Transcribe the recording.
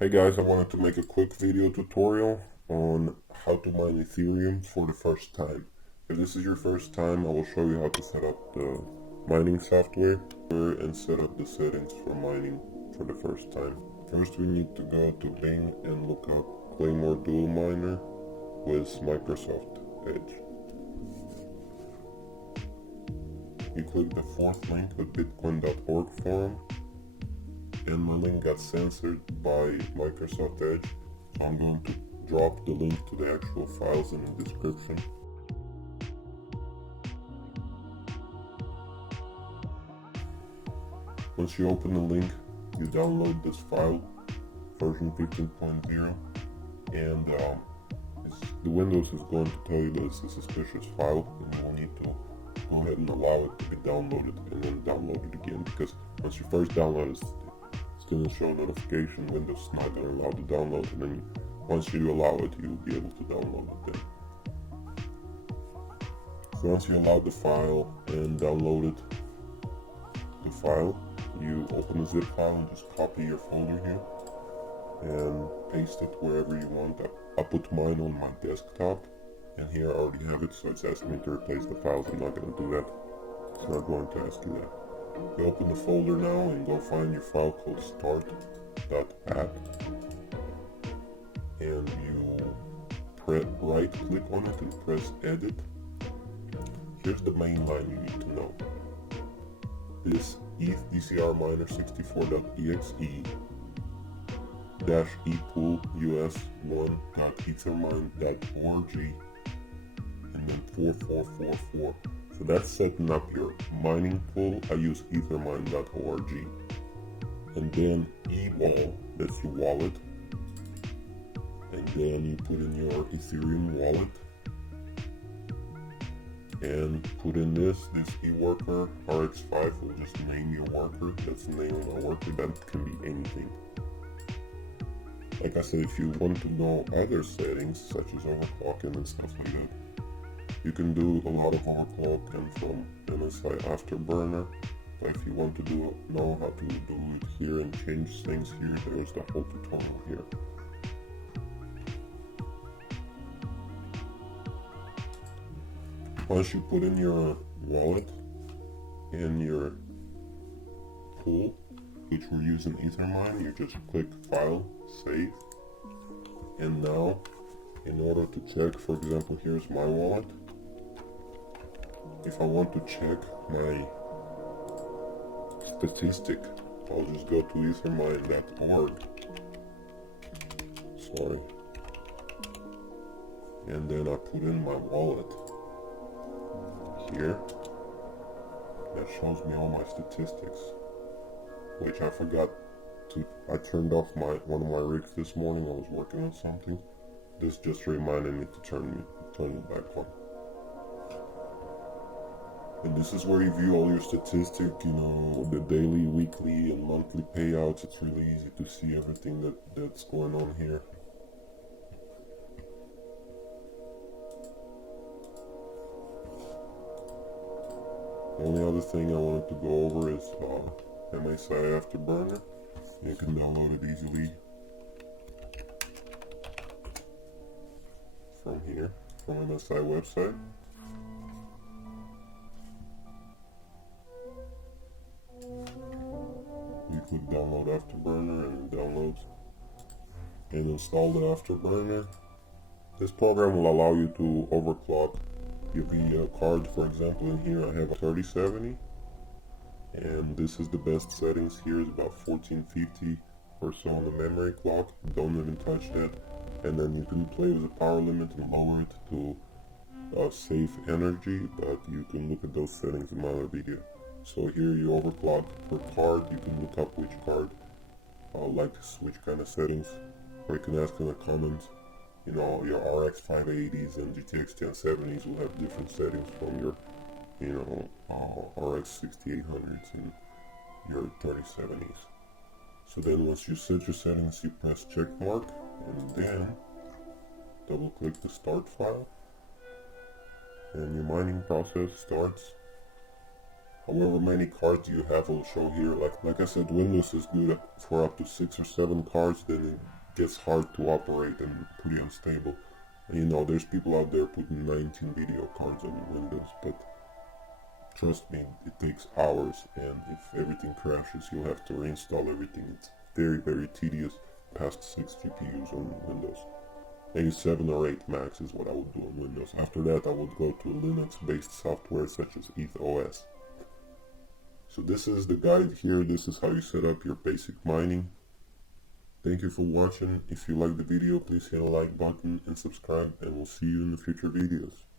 Hey guys, I wanted to make a quick video tutorial on how to mine Ethereum for the first time. If this is your first time, I will show you how to set up the mining software and set up the settings for mining for the first time. First we need to go to Bing and look up Claymore Dual Miner with Microsoft Edge. You click the fourth link, the Bitcoin.org forum, and my link got censored by Microsoft Edge, so I'm going to drop the link to the actual files in the description. Once you open the link, you download this file, version 15.0, and the Windows is going to tell you that it's a suspicious file, and you will need to go ahead and allow it to be downloaded, and then download it again, because once you first download it, it's going to show a notification. Windows is not going to allow to download, and then once you allow it, you'll be able to download it then. So once you allow the file and downloaded the file, you open the zip file and just copy your folder here and paste it wherever you want. I put mine on my desktop, and here I already have it, so it's asking me to replace the files. I'm not going to do that. It's not going to ask you that. You open the folder now and go find your file called start.app, and you right click on it and press edit. Here's the main line you need to know. This ETH DCR miner 64.exe epool us1.ethermine.org and then 4444. So that's setting up your mining pool. I use ethermine.org. And then ewall, that's your wallet. And then you put in your Ethereum wallet. And put in this eWorker RX5. We'll just name your worker. That's the name of my worker. That can be anything. Like I said, if you want to know other settings, such as overclocking and stuff like that, you can do a lot of overclocking from MSI Afterburner. But if you want to know how to do it here and change things here, there's the whole tutorial here. Once you put in your wallet and your pool, which we're using Ethermine, you just click File, Save, and now in order to check, for example, here's my wallet. If I want to check my statistic, I'll just go to ethermine.org. Sorry. And then I put in my wallet here. That shows me all my statistics, which I forgot to. I turned off one of my rigs this morning. I was working on something. This just reminded me to turn it back on. And this is where you view all your statistics, the daily, weekly, and monthly payouts. It's really easy to see everything that's going on here. The only other thing I wanted to go over is MSI Afterburner. You can download it easily from here, from MSI website. You click download Afterburner and it downloads and install the Afterburner. This program will allow you to overclock your video card. For example, in here I have a 3070, and this is the best settings. Here is about 1450 or so on the memory clock. Don't even touch that. And then you can play with the power limit and lower it to save energy, but you can look at those settings in my other video. So here you overclock per card. You can look up which card which kind of settings, or you can ask in the comments. Your RX 580s and GTX 1070s will have different settings from your RX 6800s and your 3070s. So then once you set your settings, you press check mark and then double click the start file, and your mining process starts. However many cards you have will show here. Like I said, Windows is good for up to 6 or 7 cards, then it gets hard to operate and pretty unstable. And you know, there's people out there putting 19 video cards on Windows, but trust me, it takes hours, and if everything crashes, you'll have to reinstall everything. It's very, very tedious. Past 6 GPUs on Windows. Maybe 7 or 8 max is what I would do on Windows. After that, I would go to Linux-based software such as ETHOS. So this is the guide here. This is how you set up your basic mining. Thank you for watching. If you like the video, please hit the like button and subscribe, and we'll see you in the future videos.